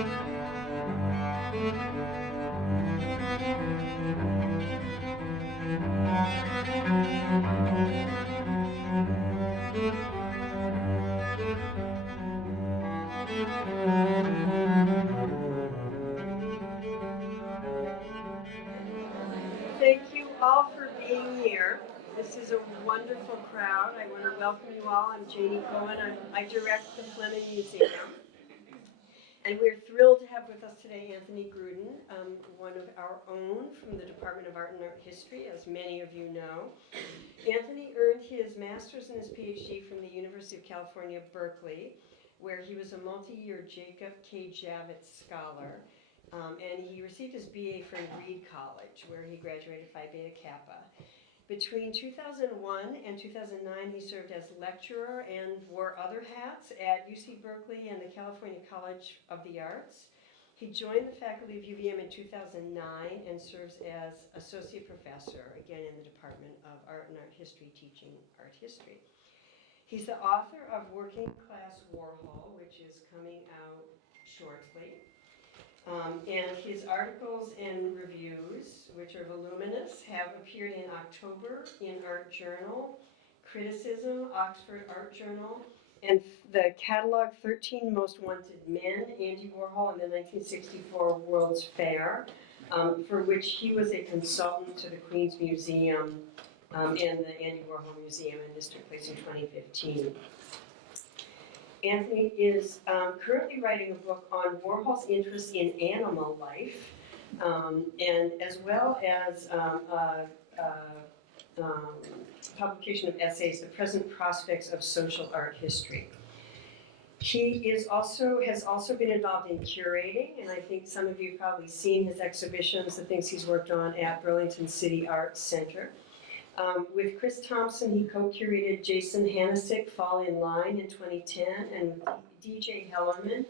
Thank you all for being here. This is a wonderful crowd. I want to welcome you all. I'm Janie Cohen. I direct the Fleming Museum. And we're thrilled to have with us today Anthony Grudin, one of our own from the Department of Art and Art History, as many of you know. Anthony earned his master's and his PhD from the University of California, Berkeley, where he was a multi-year Jacob K. Javits Scholar. And he received his BA from Reed College, where he graduated Phi Beta Kappa. Between 2001 and 2009, he served as lecturer and wore other hats at UC Berkeley and the California College of the Arts. He joined the faculty of UVM in 2009 and serves as associate professor, again in the Department of Art and Art History, teaching art history. He's the author of Working Class Warhol, which is coming out shortly. And his articles and reviews, which are voluminous, have appeared in October in Art Journal, Criticism, Oxford Art Journal, and the catalog 13 Most Wanted Men, Andy Warhol, and the 1964 World's Fair, for which he was a consultant to the Queen's Museum and the Andy Warhol Museum, and this took place in 2015. Anthony is currently writing a book on Warhol's interest in animal life, and as well as publication of essays, The Present Prospects of Social Art History. He has also been involved in curating, and I think some of you have probably seen his exhibitions, the things he's worked on at Burlington City Arts Center. With Chris Thompson, he co-curated Jason Hanesick, Fall in Line in 2010, and with DJ Hellerman,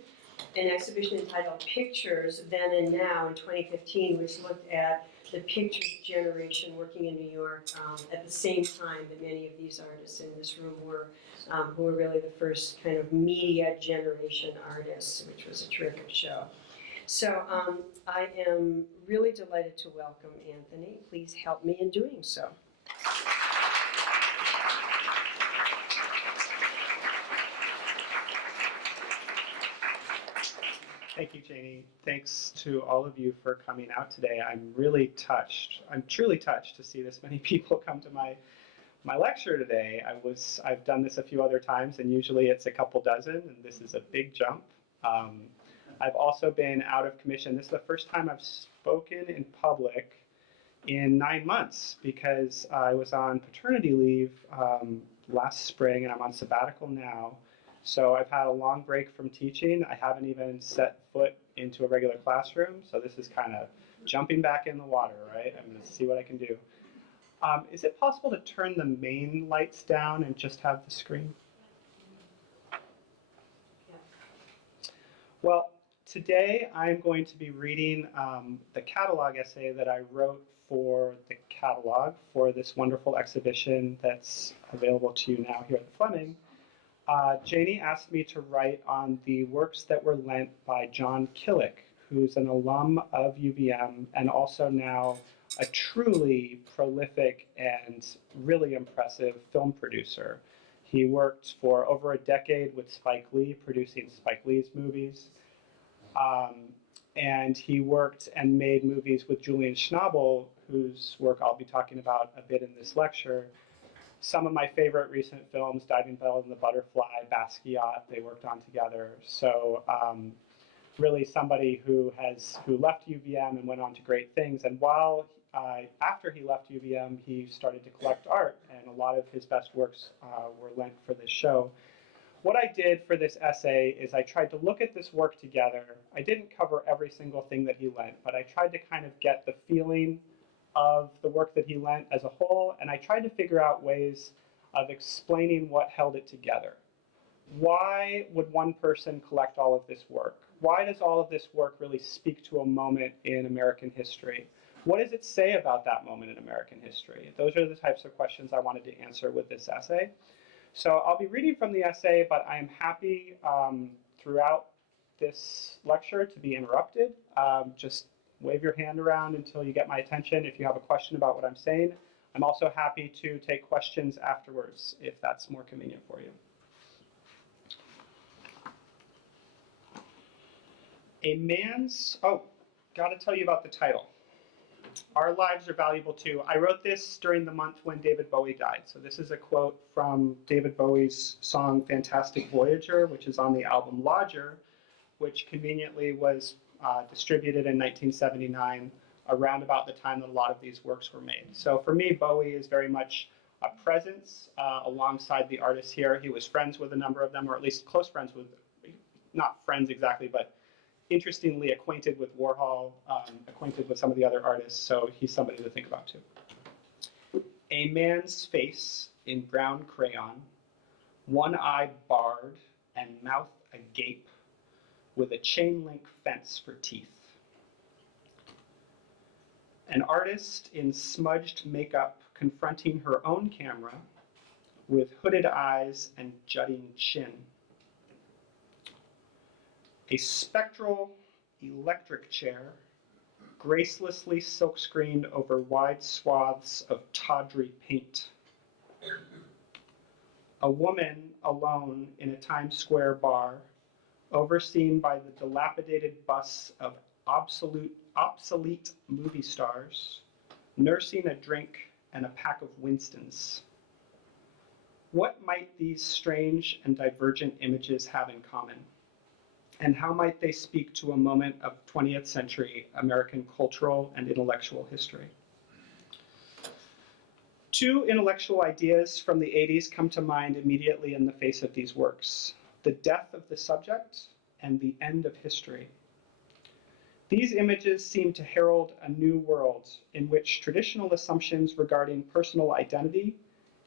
an exhibition entitled Pictures, Then and Now in 2015, which looked at the pictures generation working in New York at the same time that many of these artists in this room were, who were really the first kind of media generation artists, which was a terrific show. So I am really delighted to welcome Anthony. Please help me in doing so. Thank you, Janie. Thanks to all of you for coming out today. I'm really touched. I'm truly touched to see this many people come to my lecture today. I've done this a few other times, and usually it's a couple dozen, and this is a big jump. I've also been out of commission. This is the first time I've spoken in public in 9 months because I was on paternity leave last spring, and I'm on sabbatical now. So I've had a long break from teaching. I haven't even set foot into a regular classroom. So this is kind of jumping back in the water, right? I'm going to see what I can do. Is it possible to turn the main lights down and just have the screen? Well, today I'm going to be reading the catalog essay that I wrote for the catalog for this wonderful exhibition that's available to you now here at the Fleming. Janie asked me to write on the works that were lent by John Killick, who's an alum of UVM and also now a truly prolific and really impressive film producer. He worked for over a decade with Spike Lee, producing Spike Lee's movies. And he worked and made movies with Julian Schnabel, whose work I'll be talking about a bit in this lecture. Some of my favorite recent films, Diving Bell and the Butterfly, Basquiat, they worked on together. So really somebody who left UVM and went on to great things. And after he left UVM, he started to collect art, and a lot of his best works were lent for this show. What I did for this essay is I tried to look at this work together. I didn't cover every single thing that he lent, but I tried to kind of get the feeling of the work that he lent as a whole, and I tried to figure out ways of explaining what held it together. Why would one person collect all of this work? Why does all of this work really speak to a moment in American history? What does it say about that moment in American history? Those are the types of questions I wanted to answer with this essay. So I'll be reading from the essay, but I am happy throughout this lecture to be interrupted. Just wave your hand around until you get my attention if you have a question about what I'm saying. I'm also happy to take questions afterwards if that's more convenient for you. Gotta tell you about the title. Our lives are valuable too. I wrote this during the month when David Bowie died. So this is a quote from David Bowie's song Fantastic Voyager, which is on the album Lodger, which conveniently was distributed in 1979, around about the time that a lot of these works were made. So for me, Bowie is very much a presence alongside the artists here. He was friends with a number of them, or at least close friends with, not friends exactly, but interestingly acquainted with Warhol, acquainted with some of the other artists, so he's somebody to think about too. A man's face in brown crayon, one eye barred and mouth agape, with a chain link fence for teeth. An artist in smudged makeup confronting her own camera with hooded eyes and jutting chin. A spectral electric chair, gracelessly silkscreened over wide swaths of tawdry paint. A woman alone in a Times Square bar, overseen by the dilapidated bus of obsolete movie stars, nursing a drink and a pack of Winstons. What might these strange and divergent images have in common? And how might they speak to a moment of 20th century American cultural and intellectual history? Two intellectual ideas from the 80s come to mind immediately in the face of these works: the death of the subject and the end of history. These images seem to herald a new world in which traditional assumptions regarding personal identity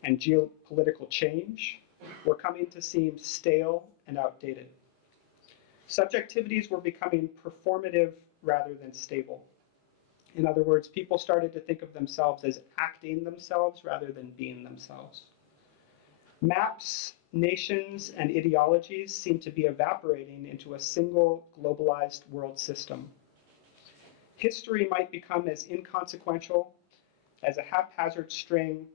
and geopolitical change were coming to seem stale and outdated. Subjectivities were becoming performative rather than stable. In other words, people started to think of themselves as acting themselves rather than being themselves. Maps, nations, and ideologies seem to be evaporating into a single globalized world system. History might become as inconsequential as a haphazard string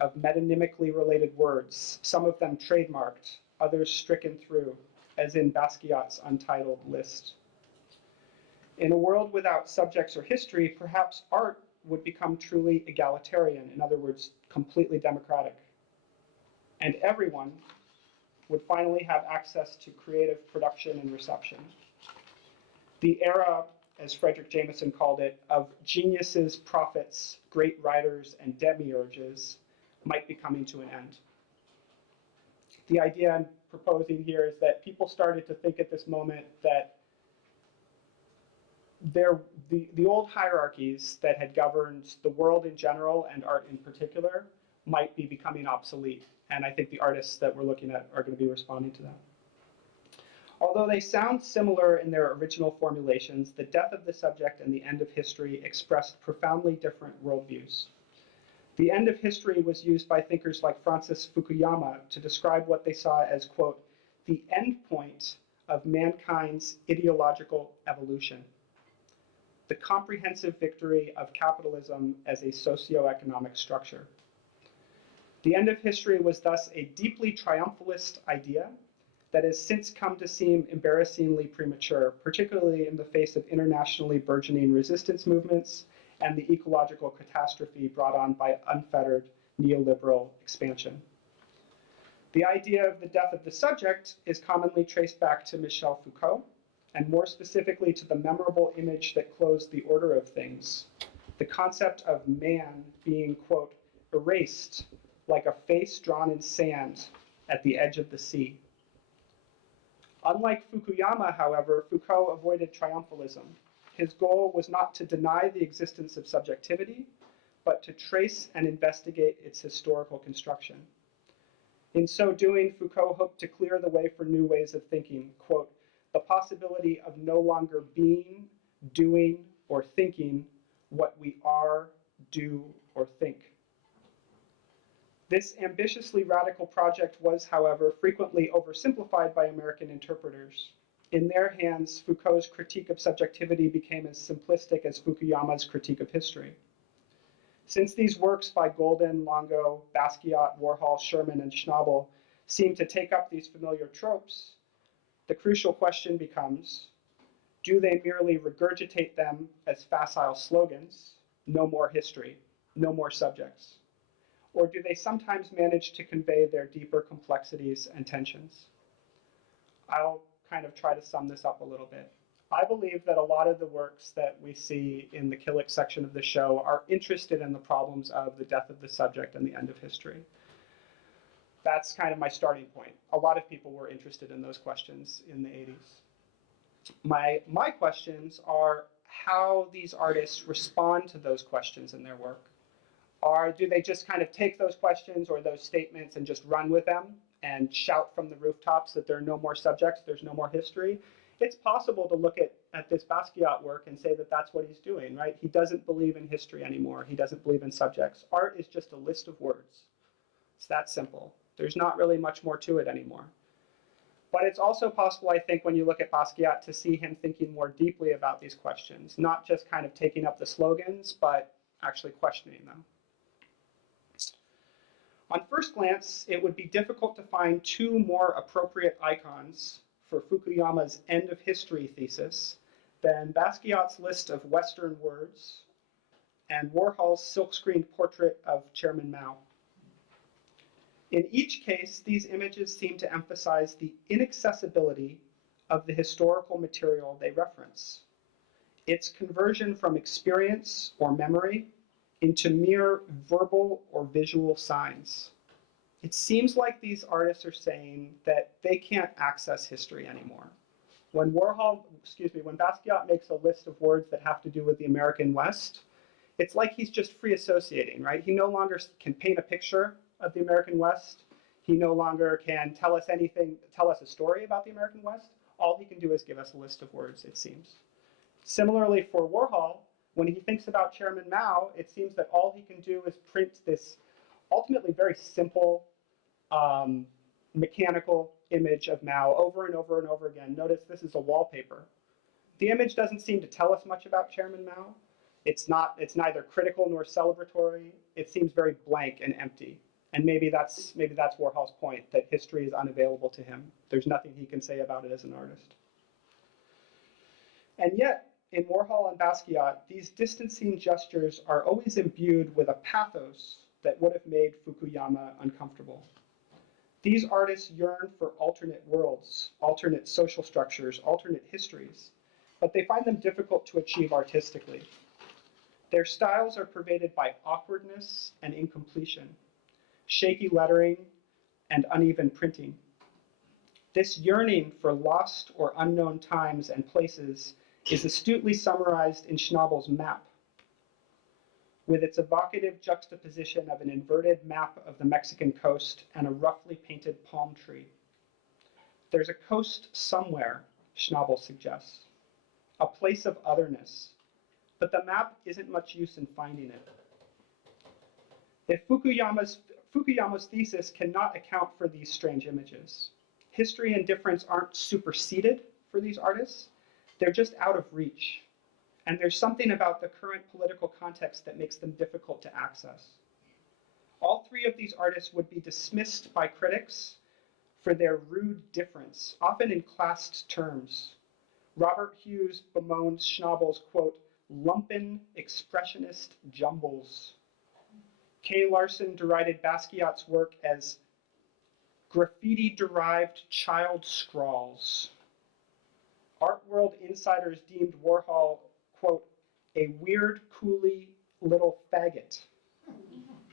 of metonymically related words, some of them trademarked, others stricken through, as in Basquiat's untitled list. In a world without subjects or history, perhaps art would become truly egalitarian, in other words, completely democratic. And everyone would finally have access to creative production and reception. The era, as Frederick Jameson called it, of geniuses, prophets, great writers, and demiurges might be coming to an end. The idea I'm proposing here is that people started to think at this moment that the old hierarchies that had governed the world in general and art in particular might be becoming obsolete. And I think the artists that we're looking at are going to be responding to that. Although they sound similar in their original formulations, the death of the subject and the end of history expressed profoundly different worldviews. The end of history was used by thinkers like Francis Fukuyama to describe what they saw as, quote, the end point of mankind's ideological evolution, the comprehensive victory of capitalism as a socioeconomic structure. The end of history was thus a deeply triumphalist idea that has since come to seem embarrassingly premature, particularly in the face of internationally burgeoning resistance movements and the ecological catastrophe brought on by unfettered neoliberal expansion. The idea of the death of the subject is commonly traced back to Michel Foucault, and more specifically to the memorable image that closed the order of things, the concept of man being, quote, erased like a face drawn in sand at the edge of the sea. Unlike Fukuyama, however, Foucault avoided triumphalism. His goal was not to deny the existence of subjectivity, but to trace and investigate its historical construction. In so doing, Foucault hoped to clear the way for new ways of thinking, quote, the possibility of no longer being, doing, or thinking what we are, do, or think. This ambitiously radical project was, however, frequently oversimplified by American interpreters. In their hands, Foucault's critique of subjectivity became as simplistic as Fukuyama's critique of history. Since these works by Grudin, Longo, Basquiat, Warhol, Sherman, and Schnabel seem to take up these familiar tropes, the crucial question becomes, do they merely regurgitate them as facile slogans, no more history, no more subjects? Or do they sometimes manage to convey their deeper complexities and tensions? I'll kind of try to sum this up a little bit. I believe that a lot of the works that we see in the Killick section of the show are interested in the problems of the death of the subject and the end of history. That's kind of my starting point. A lot of people were interested in those questions in the 80s. My questions are how these artists respond to those questions in their work. Do they just kind of take those questions or those statements and just run with them and shout from the rooftops that there are no more subjects, there's no more history? It's possible to look at this Basquiat work and say that that's what he's doing, right? He doesn't believe in history anymore. He doesn't believe in subjects. Art is just a list of words. It's that simple. There's not really much more to it anymore. But it's also possible, I think, when you look at Basquiat, to see him thinking more deeply about these questions, not just kind of taking up the slogans, but actually questioning them. On first glance, it would be difficult to find two more appropriate icons for Fukuyama's end of history thesis than Basquiat's list of Western words and Warhol's silkscreened portrait of Chairman Mao. In each case, these images seem to emphasize the inaccessibility of the historical material they reference, its conversion from experience or memory into mere verbal or visual signs. It seems like these artists are saying that they can't access history anymore. When Basquiat makes a list of words that have to do with the American West, it's like he's just free associating, right? He no longer can paint a picture of the American West. He no longer can tell us a story about the American West. All he can do is give us a list of words, it seems. Similarly for Warhol, when he thinks about Chairman Mao, it seems that all he can do is print this ultimately very simple, mechanical image of Mao over and over and over again. Notice this is a wallpaper. The image doesn't seem to tell us much about Chairman Mao. It's neither critical nor celebratory. It seems very blank and empty. And maybe that's Warhol's point, that history is unavailable to him. There's nothing he can say about it as an artist. And yet, in Warhol and Basquiat, these distancing gestures are always imbued with a pathos that would have made Fukuyama uncomfortable. These artists yearn for alternate worlds, alternate social structures, alternate histories, but they find them difficult to achieve artistically. Their styles are pervaded by awkwardness and incompletion, shaky lettering, and uneven printing. This yearning for lost or unknown times and places is astutely summarized in Schnabel's map, with its evocative juxtaposition of an inverted map of the Mexican coast and a roughly painted palm tree. There's a coast somewhere, Schnabel suggests, a place of otherness, but the map isn't much use in finding it. If Fukuyama's thesis cannot account for these strange images, history and difference aren't superseded for these artists, they're just out of reach. And there's something about the current political context that makes them difficult to access. All three of these artists would be dismissed by critics for their rude difference, often in classed terms. Robert Hughes bemoaned Schnabel's, quote, lumpen expressionist jumbles. Kay Larson derided Basquiat's work as graffiti-derived child scrawls. Art World insiders deemed Warhol, quote, a weird, coolie little faggot.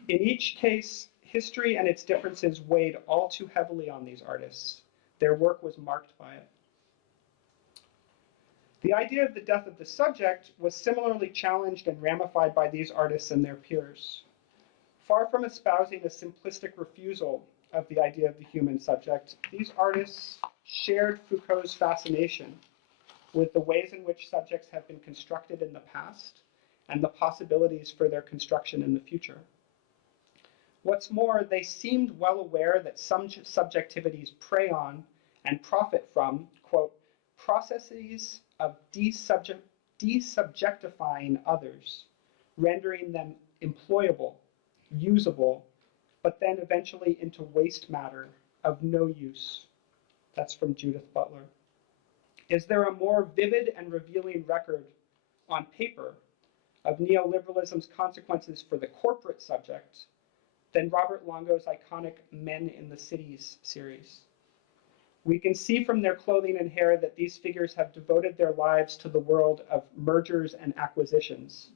In each case, history and its differences weighed all too heavily on these artists. Their work was marked by it. The idea of the death of the subject was similarly challenged and ramified by these artists and their peers. Far from espousing a simplistic refusal of the idea of the human subject, these artists shared Foucault's fascination with the ways in which subjects have been constructed in the past and the possibilities for their construction in the future. What's more, they seemed well aware that some subjectivities prey on and profit from, quote, processes of desubjectifying others, rendering them employable, usable, but then eventually into waste matter of no use. That's from Judith Butler. Is there a more vivid and revealing record on paper of neoliberalism's consequences for the corporate subject than Robert Longo's iconic Men in the Cities series? We can see from their clothing and hair that these figures have devoted their lives to the world of mergers and acquisitions,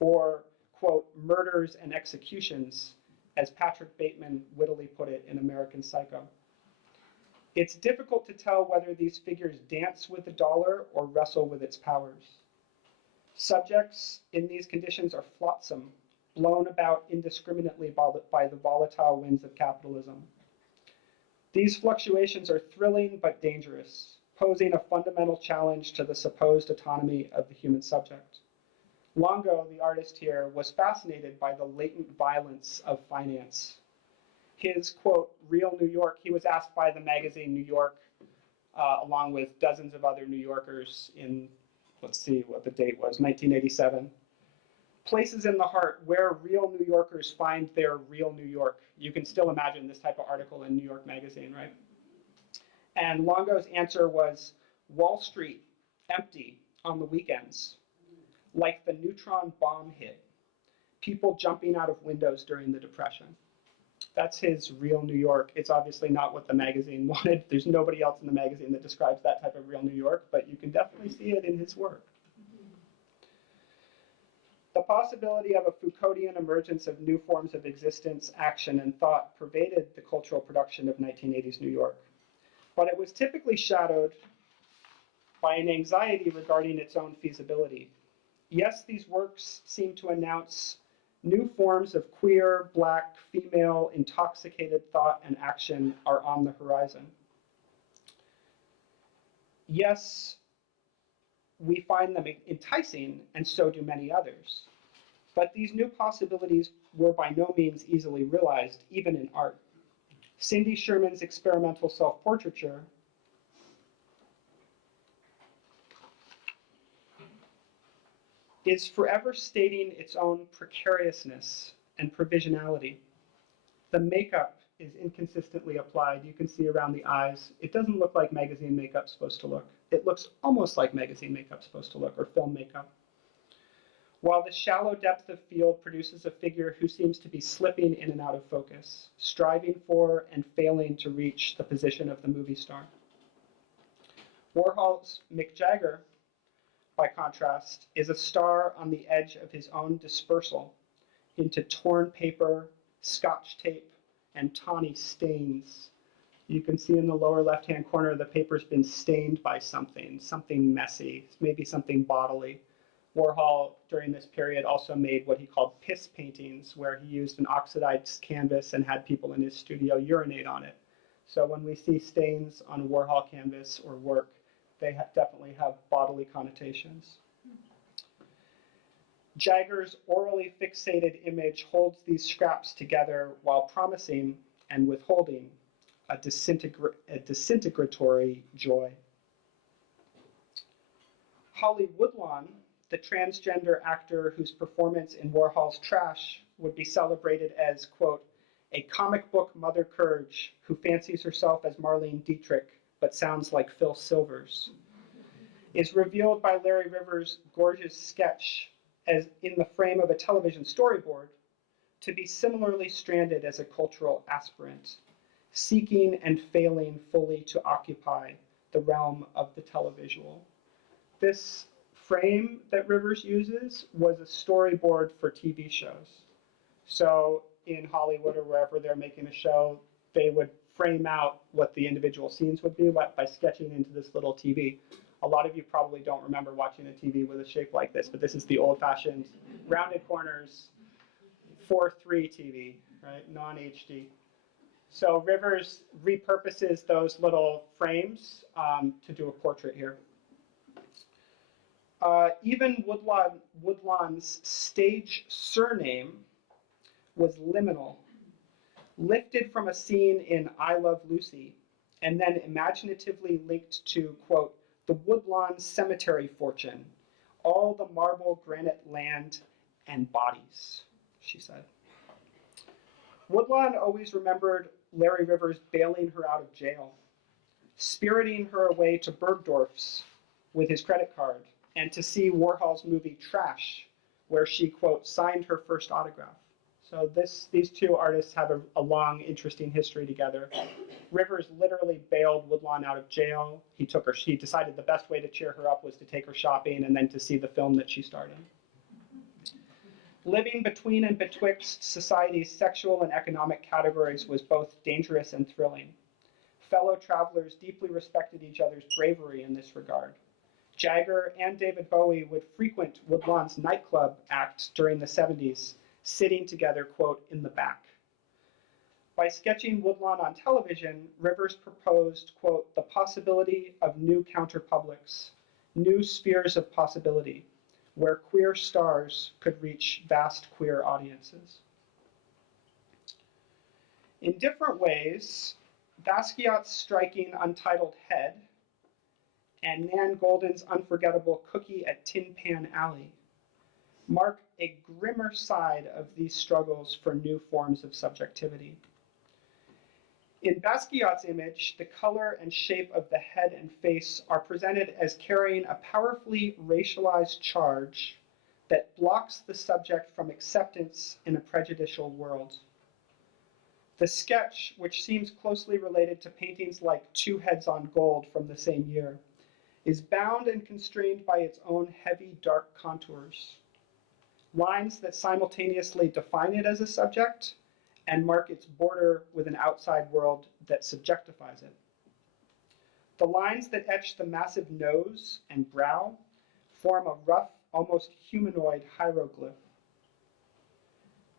or, quote, murders and executions, as Patrick Bateman wittily put it in American Psycho. It's difficult to tell whether these figures dance with the dollar or wrestle with its powers. Subjects in these conditions are flotsam, blown about indiscriminately by the volatile winds of capitalism. These fluctuations are thrilling but dangerous, posing a fundamental challenge to the supposed autonomy of the human subject. Longo, the artist here, was fascinated by the latent violence of finance. His, quote, real New York, he was asked by the magazine New York, along with dozens of other New Yorkers in, let's see what the date was, 1987. Places in the heart where real New Yorkers find their real New York. You can still imagine this type of article in New York Magazine, right? And Longo's answer was Wall Street, empty on the weekends, like the neutron bomb hit, people jumping out of windows during the Depression. That's his real New York. It's obviously not what the magazine wanted. There's nobody else in the magazine that describes that type of real New York, but you can definitely see it in his work. The possibility of a Foucauldian emergence of new forms of existence, action, and thought pervaded the cultural production of 1980s New York. But it was typically shadowed by an anxiety regarding its own feasibility. Yes, these works seem to announce new forms of queer, black, female, intoxicated thought and action are on the horizon. Yes, we find them enticing, and so do many others. But these new possibilities were by no means easily realized, even in art. Cindy Sherman's experimental self-portraiture is forever stating its own precariousness and provisionality. The makeup is inconsistently applied. You can see around the eyes. It doesn't look like magazine makeup's supposed to look. It looks almost like magazine makeup's supposed to look, or film makeup. While the shallow depth of field produces a figure who seems to be slipping in and out of focus, striving for and failing to reach the position of the movie star. Warhol's Mick Jagger, by contrast, is a star on the edge of his own dispersal into torn paper, scotch tape, and tawny stains. You can see in the lower left-hand corner the paper's been stained by something messy, maybe something bodily. Warhol, during this period, also made what he called piss paintings, where he used an oxidized canvas and had people in his studio urinate on it. So when we see stains on Warhol canvas or work, they definitely have bodily connotations. Jagger's orally fixated image holds these scraps together while promising and withholding a disintegratory joy. Holly Woodlawn, the transgender actor whose performance in Warhol's Trash would be celebrated as, quote, a comic book Mother Courage who fancies herself as Marlene Dietrich but sounds like Phil Silvers, is revealed by Larry Rivers' gorgeous sketch as in the frame of a television storyboard to be similarly stranded as a cultural aspirant, seeking and failing fully to occupy the realm of the televisual. This frame that Rivers uses was a storyboard for TV shows. So in Hollywood or wherever they're making a show, they would frame out what the individual scenes would be by sketching into this little TV. A lot of you probably don't remember watching a TV with a shape like this, but this is the old-fashioned rounded corners 4:3 TV, right, non-HD. So Rivers repurposes those little frames to do a portrait here. Even Woodlawn's stage surname was liminal, lifted from a scene in I Love Lucy, and then imaginatively linked to, quote, the Woodlawn Cemetery fortune, all the marble granite land and bodies, she said. Woodlawn always remembered Larry Rivers bailing her out of jail, spiriting her away to Bergdorf's with his credit card, and to see Warhol's movie Trash, where she, quote, signed her first autograph. So these two artists have a long, interesting history together. Rivers literally bailed Woodlawn out of jail. He decided the best way to cheer her up was to take her shopping and then to see the film that she starred in. Living between and betwixt society's sexual and economic categories was both dangerous and thrilling. Fellow travelers deeply respected each other's bravery in this regard. Jagger and David Bowie would frequent Woodlawn's nightclub act during the 70s, sitting together, quote, in the back. By sketching Woodlawn on television, Rivers proposed, quote, the possibility of new counterpublics, new spheres of possibility, where queer stars could reach vast queer audiences. In different ways, Basquiat's striking Untitled Head and Nan Goldin's unforgettable Cookie at Tin Pan Alley mark a grimmer side of these struggles for new forms of subjectivity. In Basquiat's image, the color and shape of the head and face are presented as carrying a powerfully racialized charge that blocks the subject from acceptance in a prejudicial world. The sketch, which seems closely related to paintings like Two Heads on Gold from the same year, is bound and constrained by its own heavy, dark contours, lines that simultaneously define it as a subject and mark its border with an outside world that subjectifies it. The lines that etch the massive nose and brow form a rough, almost humanoid hieroglyph.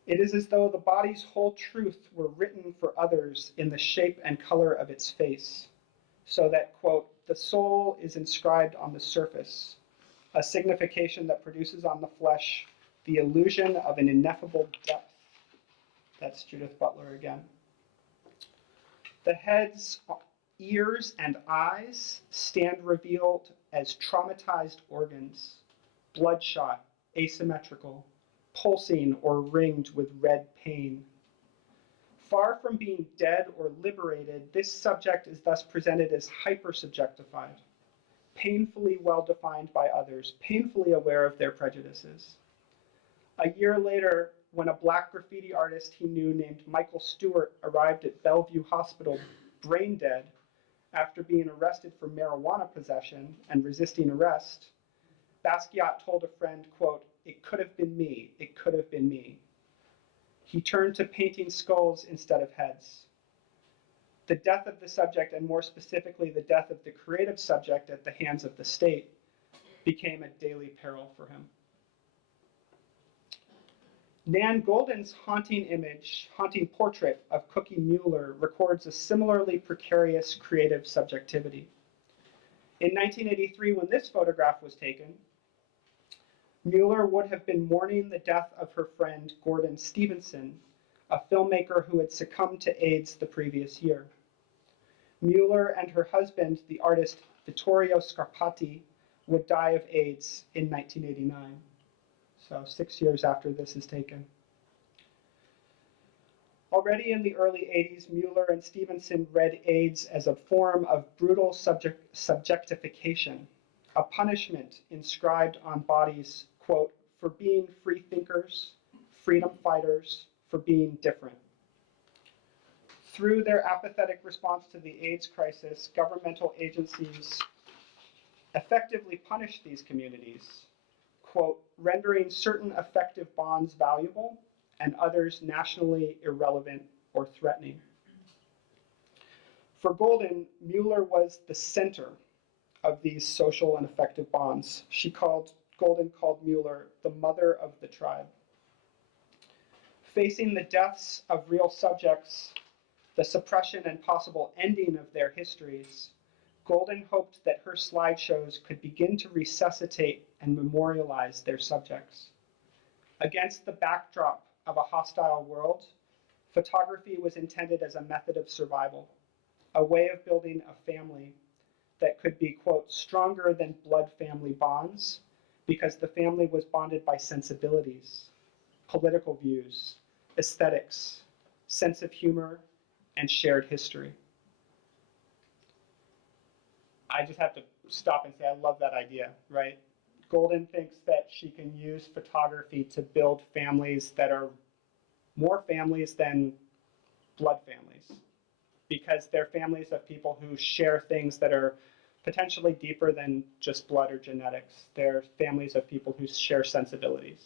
It is as though the body's whole truth were written for others in the shape and color of its face, so that, quote, the soul is inscribed on the surface, a signification that produces on the flesh the illusion of an ineffable depth. That's Judith Butler again. The head's ears and eyes stand revealed as traumatized organs, bloodshot, asymmetrical, pulsing or ringed with red pain. Far from being dead or liberated, this subject is thus presented as hypersubjectified, painfully well-defined by others, painfully aware of their prejudices. A year later, when a Black graffiti artist he knew named Michael Stewart arrived at Bellevue Hospital brain dead after being arrested for marijuana possession and resisting arrest, Basquiat told a friend, quote, it could have been me, it could have been me. He turned to painting skulls instead of heads. The death of the subject, and more specifically the death of the creative subject at the hands of the state, became a daily peril for him. Nan Goldin's haunting portrait of Cookie Mueller records a similarly precarious creative subjectivity. In 1983, when this photograph was taken, Mueller would have been mourning the death of her friend Gordon Stevenson, a filmmaker who had succumbed to AIDS the previous year. Mueller and her husband, the artist Vittorio Scarpati, would die of AIDS in 1989. So 6 years after this is taken. Already in the early 80s, Mueller and Stevenson read AIDS as a form of brutal subjectification, a punishment inscribed on bodies, quote, for being free thinkers, freedom fighters, for being different. Through their apathetic response to the AIDS crisis, governmental agencies effectively punished these communities, quote, rendering certain affective bonds valuable and others nationally irrelevant or threatening. For Goldin, Mueller was the center of these social and affective bonds. Goldin called Mueller the mother of the tribe. Facing the deaths of real subjects, the suppression and possible ending of their histories, Goldin hoped that her slideshows could begin to resuscitate and memorialize their subjects. Against the backdrop of a hostile world, photography was intended as a method of survival, a way of building a family, that could be, quote, stronger than blood family bonds because the family was bonded by sensibilities, political views, aesthetics, sense of humor, and shared history. I just have to stop and say I love that idea, right? Grudin thinks that she can use photography to build families that are more families than blood families, because they're families of people who share things that are potentially deeper than just blood or genetics. They're families of people who share sensibilities.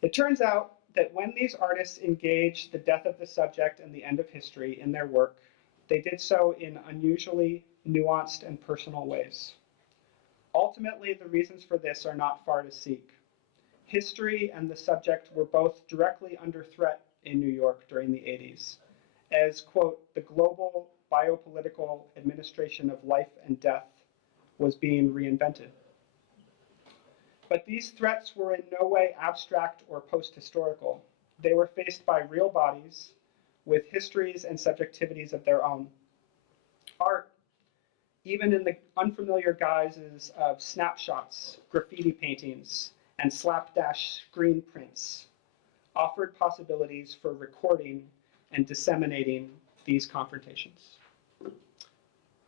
It turns out that when these artists engaged the death of the subject and the end of history in their work, they did so in unusually nuanced and personal ways. Ultimately, the reasons for this are not far to seek. History and the subject were both directly under threat in New York during the 80s, as, quote, the global biopolitical administration of life and death was being reinvented. But these threats were in no way abstract or post-historical. They were faced by real bodies with histories and subjectivities of their own. Art, even in the unfamiliar guises of snapshots, graffiti paintings, and slapdash screen prints, offered possibilities for recording and disseminating these confrontations.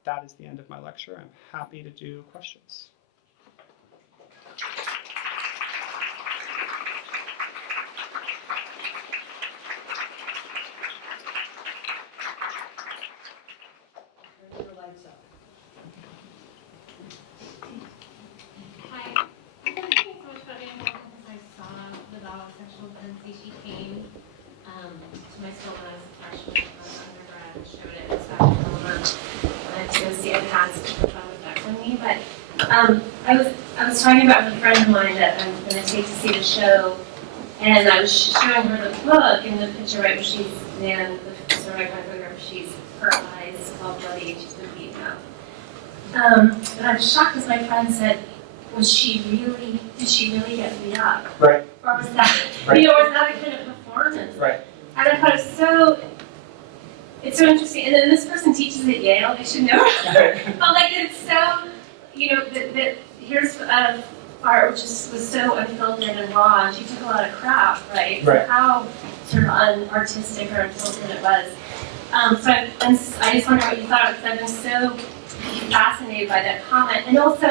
That is the end of my lecture. I'm happy to do questions. I was talking about with a friend of mine that I'm going to take to see the show, and I was showing her the book, and the picture right where she's, the sort of photograph, she's, her eyes all bloody, and she's been beaten up. And I was shocked because my friend said, did she really get beat up? Right. Or was that, right. Was that a kind of performance? Right. And I thought it's so interesting. And then this person teaches at Yale, they should know. But like it's so, that here's art which was so unfiltered and raw, and she took a lot of crap, right? Right. So how sort of unartistic or unfiltered it was. So I just wonder what you thought, because I've been so fascinated by that comment. And also,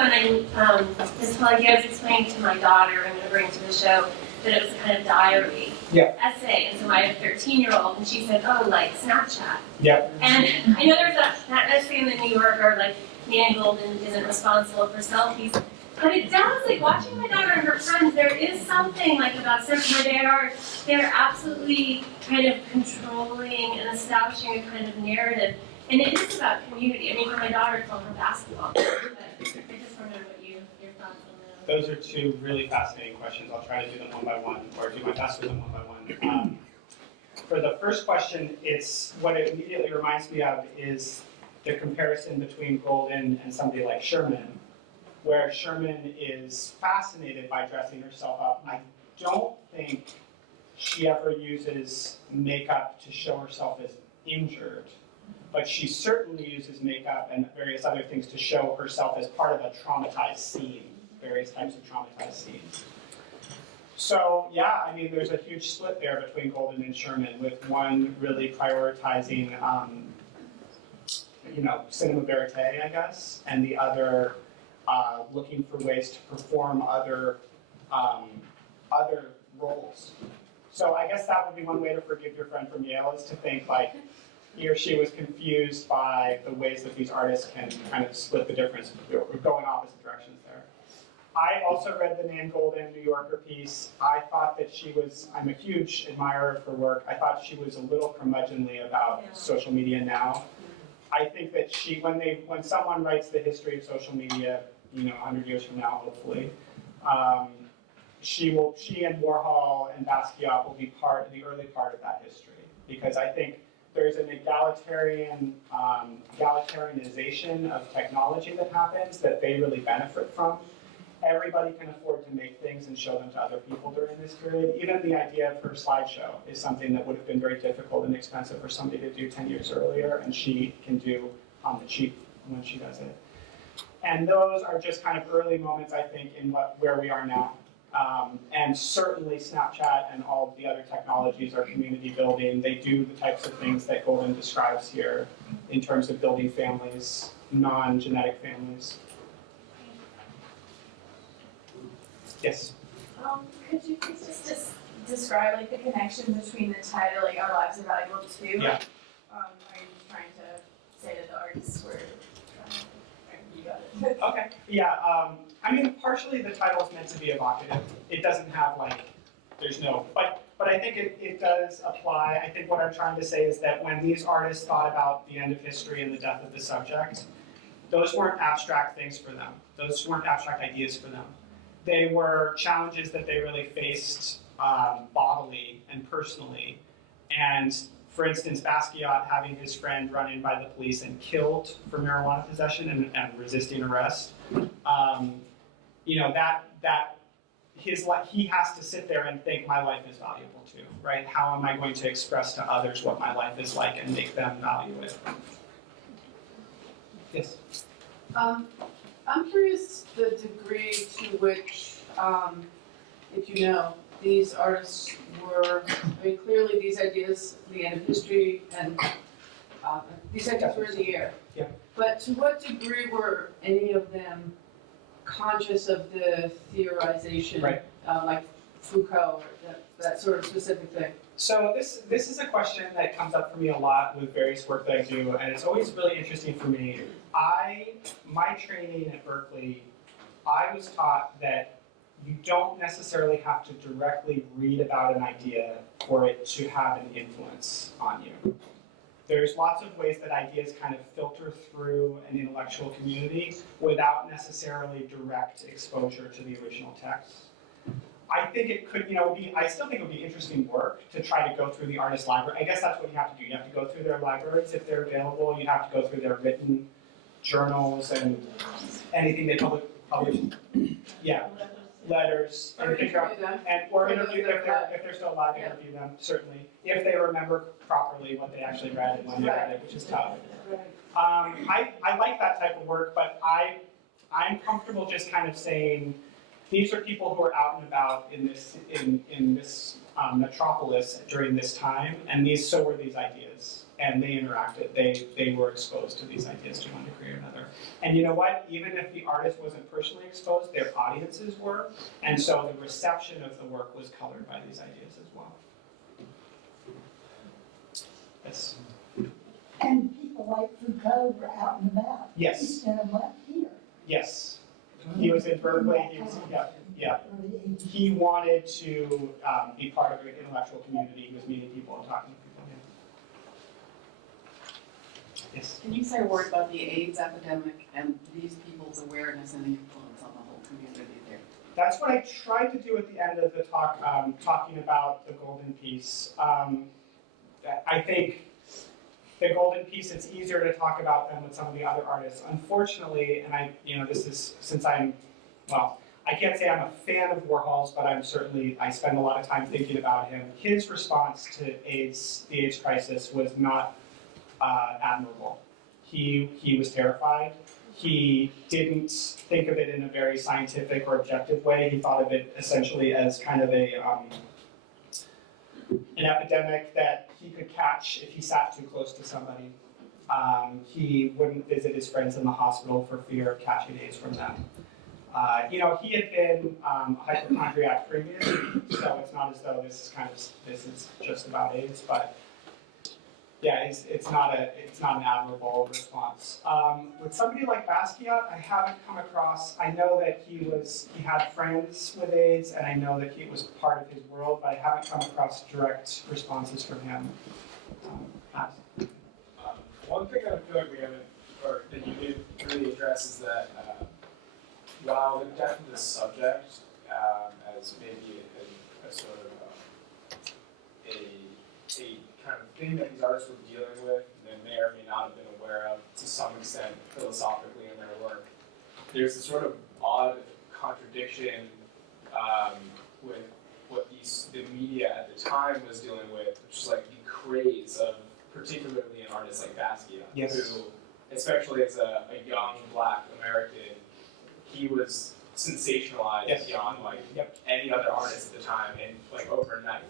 this whole idea I was explaining to my daughter and going to bring to the show, that it was a kind of diary essay. And so I have a 13-year-old, and she said, oh, like Snapchat. Yeah. And I know there's that essay in the New Yorker, like, Nan Golden isn't responsible for selfies. But it does, like, watching my daughter and her friends, there is something, like, about something where they're absolutely kind of controlling and establishing a kind of narrative. And it is about community. I mean, for my daughter, it's all her basketball. But I just wonder what your thoughts on that. Those are two really fascinating questions. I'll try to do them one by one, or do my best with them one by one. For the first question, what it immediately reminds me of is the comparison between Grudin and somebody like Sherman, where Sherman is fascinated by dressing herself up. I don't think she ever uses makeup to show herself as injured, but she certainly uses makeup and various other things to show herself as part of a traumatized scene, various types of traumatized scenes. So yeah, I mean, there's a huge split there between Grudin and Sherman, with one really prioritizing, cinema verite, I guess, and the other looking for ways to perform other roles. So I guess that would be one way to forgive your friend from Yale, is to think like he or she was confused by the ways that these artists can kind of split the difference, go in opposite directions there. I also read the Nan Golden New Yorker piece. I thought that I'm a huge admirer of her work. I thought she was a little curmudgeonly about social media now. I think that when someone writes the history of social media, 100 years from now, hopefully, she and Warhol and Basquiat will be the early part of that history, because I think there's an egalitarianization of technology that happens that they really benefit from. Everybody can afford to make things and show them to other people during this period. Even the idea of her slideshow is something that would have been very difficult and expensive for somebody to do 10 years earlier, and she can do on the cheap when she does it. And those are just kind of early moments, I think, in where we are now. And certainly Snapchat and all of the other technologies are community building. They do the types of things that Golden describes here in terms of building families, non-genetic families. Yes? Could you please just describe like the connection between the title, like Our Lives Are Valuable Too? Yeah. Are you just trying to say that the artists were you got it. Okay. Yeah. I mean, partially the title is meant to be evocative. It doesn't have like, there's no, but I think it does apply. I think what I'm trying to say is that when these artists thought about the end of history and the death of the subject, those weren't abstract things for them. Those weren't abstract ideas for them. They were challenges that they really faced bodily and personally. And for instance, Basquiat having his friend run in by the police and killed for marijuana possession and resisting arrest, you know, he has to sit there and think my life is valuable too, right? How am I going to express to others what my life is like and make them value it? Yes? I'm curious the degree to which, if you know, these artists were, I mean, clearly these ideas, the end of history, and these ideas were in the air. Yeah. But to what degree were any of them conscious of the theorization, Right. like Foucault, or that sort of specific thing? So this is a question that comes up for me a lot with various work that I do, and it's always really interesting for me. My training at Berkeley, I was taught that you don't necessarily have to directly read about an idea for it to have an influence on you. There's lots of ways that ideas kind of filter through an intellectual community without necessarily direct exposure to the original text. I think it could, I still think it would be interesting work to try to go through the artist library. I guess that's what you have to do. You have to go through their libraries if they're available. You have to go through their written journals and anything they publish. Yeah, letters. Or And figure out, interview them. or interview if they're still alive. Interview them, certainly, if they remember properly what they actually read and when they read it, which is tough. Right. I like that type of work, but I'm comfortable just kind of saying, these are people who are out and about in this metropolis during this time, and so were these ideas, and they interacted. They were exposed to these ideas to one degree or another. And you know what? Even if the artist wasn't personally exposed, their audiences were, and so the reception of the work was colored by these ideas as well. Yes. And people like Foucault were out and about. Yes. Instead of left here. Yes. He was in Berkeley. Yeah. He wanted to be part of an intellectual community. He was meeting people and talking to people. Yeah. Yes. Can you say a word about the AIDS epidemic and these people's awareness and the influence on the whole community there? That's what I tried to do at the end of the talk, talking about the Golden piece. I think the Golden piece, it's easier to talk about than with some of the other artists. Unfortunately, and this is, since I can't say I'm a fan of Warhol's, but I spend a lot of time thinking about him. His response to the AIDS crisis was not admirable. He was terrified. He didn't think of it in a very scientific or objective way. He thought of it essentially as kind of an epidemic that he could catch if he sat too close to somebody. He wouldn't visit his friends in the hospital for fear of catching AIDS from them. He had been a hypochondriac previously, so it's not as though this is just about AIDS, but yeah, it's not an admirable response. With somebody like Basquiat, I haven't come across. I know that he had friends with AIDS, and I know that it was part of his world, but I haven't come across direct responses from him. One thing I feel like we haven't, or that you didn't really address, is that while the death of the subject as maybe a sort of a kind of thing that these artists were dealing with and may or may not have been aware of to some extent philosophically in their work, there's this sort of odd contradiction with what the media at the time was dealing with, which is like the craze of particularly an artist like Basquiat, Yes. who especially as a young Black American, he was sensationalized Yes. beyond like Yep. any other artist at the time, and like overnight.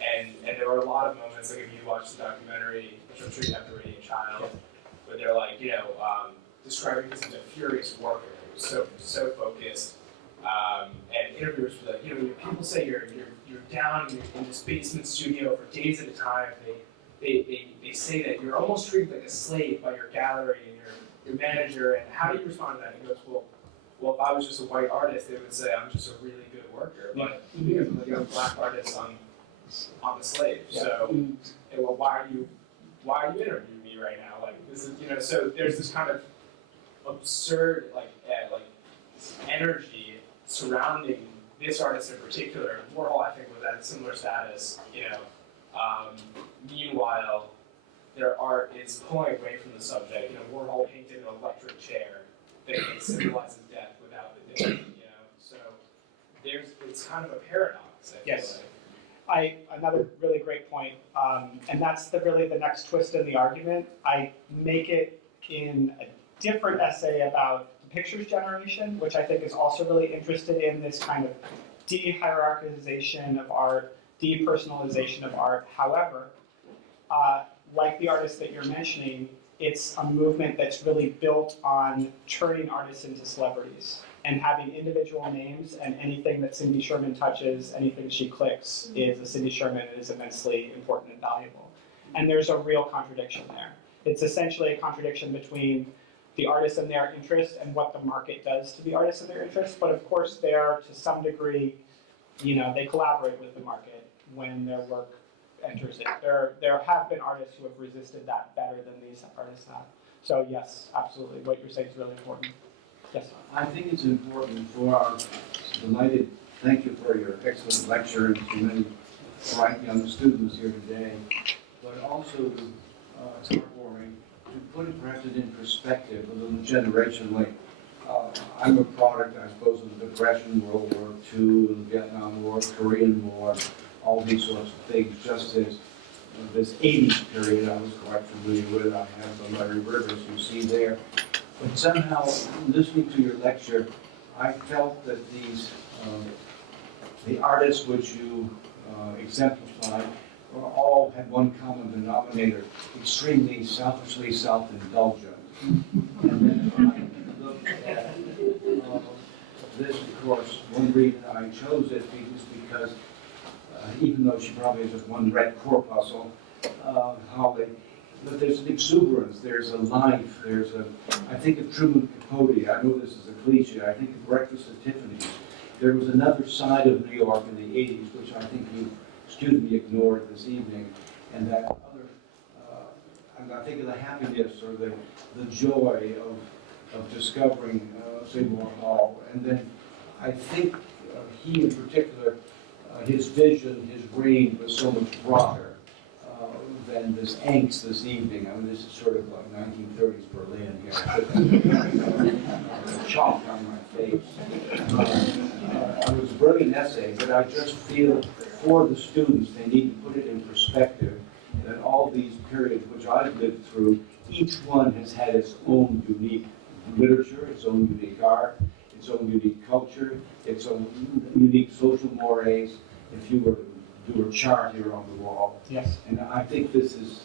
And there were a lot of moments, like if you watch the documentary, which I'm sure you have to read, Child, where they're like, describing him as a furious worker. He was so focused. And interviewers were like, people say you're down in this basement studio for days at a time. They say that you're almost treated like a slave by your gallery and your manager. And how do you respond to that? And he goes, well, if I was just a white artist, they would say I'm just a really good worker. But because I'm a young Black artist, I'm a slave. Yeah. So, well, why are you interviewing me right now? Like this is, so there's this kind of absurd like energy surrounding this artist in particular. Warhol, I think, was at a similar status. Meanwhile, their art is pulling away from the subject. Warhol painted an electric chair that symbolizes death without the death. So it's kind of a paradox. I feel Yes. like. Another really great point, and that's really the next twist in the argument. I make it in a different essay about the pictures generation, which I think is also really interested in this kind of de-hierarchization of art, depersonalization of art. However, like the artist that you're mentioning, it's a movement that's really built on turning artists into celebrities and having individual names, and anything that Cindy Sherman touches, anything she clicks is a Cindy Sherman and is immensely important and valuable. And there's a real contradiction there. It's essentially a contradiction between the artists and their interest and what the market does to the artists and their interests. But of course, they are, to some degree, they collaborate with the market when their work enters it. There have been artists who have resisted that better than these artists have. So yes, absolutely, what you're saying is really important. Yes. I think it's important for our delighted, thank you for your excellent lecture and to many bright young students here today, but also it's heartwarming to put it perhaps in perspective within a generation. Like I'm a product, I suppose, of the Depression, World War II, the Vietnam War, Korean War, all these sorts of things, just as this 80s period I was quite familiar with. I have the Larry Rivers you see there. But somehow, listening to your lecture, I felt that the artists which you exemplified all had one common denominator: extremely selfishly self-indulgent. And then I looked at this, of course, one reason I chose it is because even though she probably has just one red corpuscle, but there's an exuberance, there's a life, I think of Truman Capote, I know this is a cliche, I think of Breakfast at Tiffany's. There was another side of New York in the 80s, which I think you, ignored this evening, and that other, and I think of the happiness or the joy of discovering, say, Warhol, and then I think he in particular, his vision, his range was so much broader than this angst this evening. I mean, this is sort of like 1930s Berlin here. Chalk on my face. It was a brilliant essay, but I just feel for the students, they need to put it in perspective that all these periods which I've lived through, each one has had its own unique literature, its own unique art, its own unique culture, its own unique social mores. If you were to do a chart here on the wall. Yes. And I think this is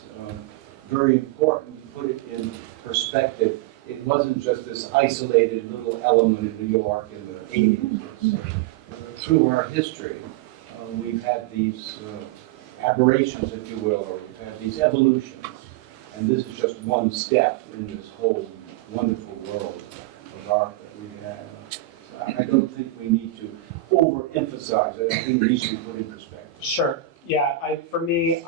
very important to put it in perspective. It wasn't just this isolated little element in New York in the 80s. Through our history, we've had these aberrations, if you will, or we've had these evolutions. And this is just one step in this whole wonderful world of art that we have. So I don't think we need to overemphasize it. I think it needs to be put in perspective. Sure. Yeah, for me,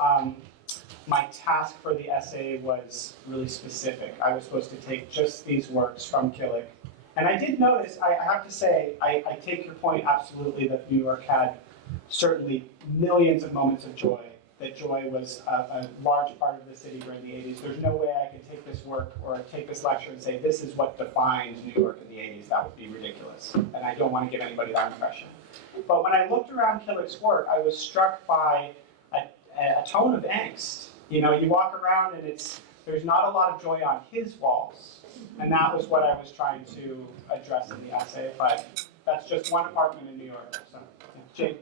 my task for the essay was really specific. I was supposed to take just these works from Killick. And I did notice, I have to say, I take your point absolutely that New York had certainly millions of moments of joy, that joy was a large part of the city during the 80s. There's no way I could take this work or take this lecture and say, this is what defined New York in the 80s. That would be ridiculous. And I don't want to give anybody that impression. But when I looked around Killick's work, I was struck by a tone of angst. You walk around and it's There's not a lot of joy on his walls, and that was what I was trying to address in the essay, but that's just one apartment in New York, so, yeah. Jane?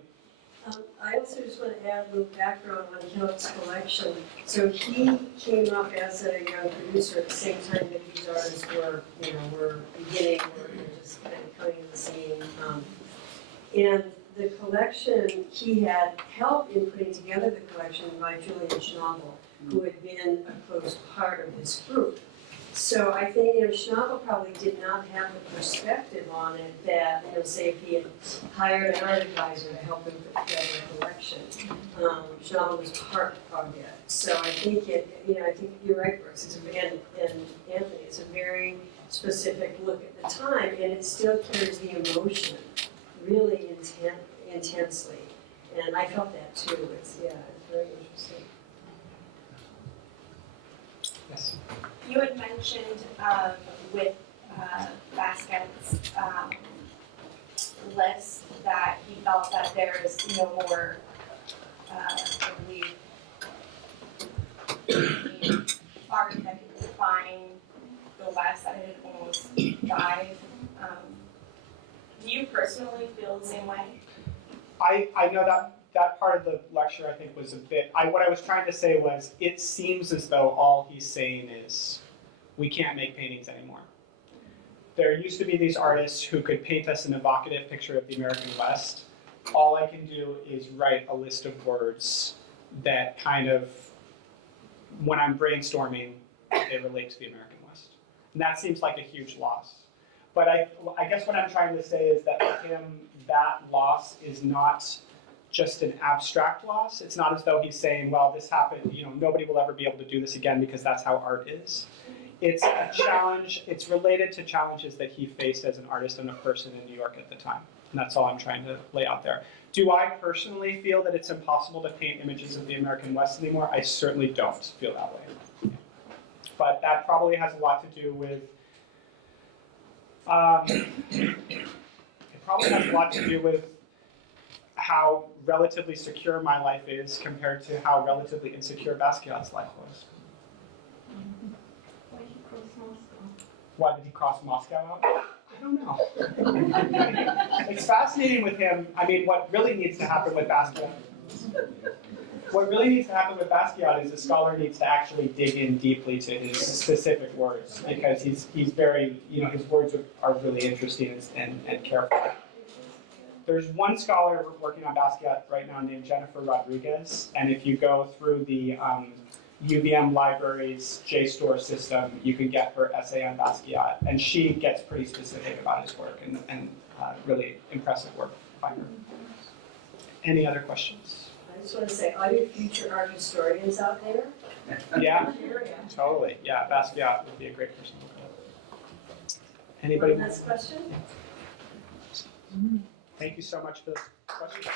I also just want to add a little background on Hilt's collection. So he came up as a young producer at the same time that these artists were beginning or just kind of coming to the scene. And the collection, he had help in putting together the collection by Julian Schnabel, who had been a close part of this group. So I think, Schnabel probably did not have the perspective on it that, say if he had hired an art advisor to help him put together a collection. Schnabel was part of it. So I think I think you're right, Brooks, and Anthony, it's a very specific look at the time, and it still carries the emotion really intensely. And I felt that too. It's very interesting. Yes. You had mentioned with Basquiat's list that he felt that there is no more, I believe, art that can define the West, that it had almost died. Do you personally feel the same way? I know that part of the lecture I think was a bit, what I was trying to say was, it seems as though all he's saying is, we can't make paintings anymore. There used to be these artists who could paint us an evocative picture of the American West. All I can do is write a list of words that kind of, when I'm brainstorming, they relate to the American West. And that seems like a huge loss. But I guess what I'm trying to say is that for him, that loss is not just an abstract loss. It's not as though he's saying, well, this happened, nobody will ever be able to do this again because that's how art is. It's a challenge, it's related to challenges that he faced as an artist and a person in New York at the time. And that's all I'm trying to lay out there. Do I personally feel that it's impossible to paint images of the American West anymore? I certainly don't feel that way. But that probably has a lot to do with it probably has a lot to do with how relatively secure my life is compared to how relatively insecure Basquiat's life was. Why did he cross Moscow out? I don't know. It's fascinating with him. I mean, what really needs to happen with Basquiat is a scholar needs to actually dig in deeply to his specific words, because he's very, his words are really interesting and careful. There's one scholar working on Basquiat right now named Jennifer Rodriguez, and if you go through the UVM Library's JSTOR system, you can get her essay on Basquiat, and she gets pretty specific about his work and really impressive work by her. Any other questions? I just want to say, are you future art historians out there? Yeah, totally. Yeah, Basquiat would be a great person to look at. Anybody? One last question? Thank you so much for the question.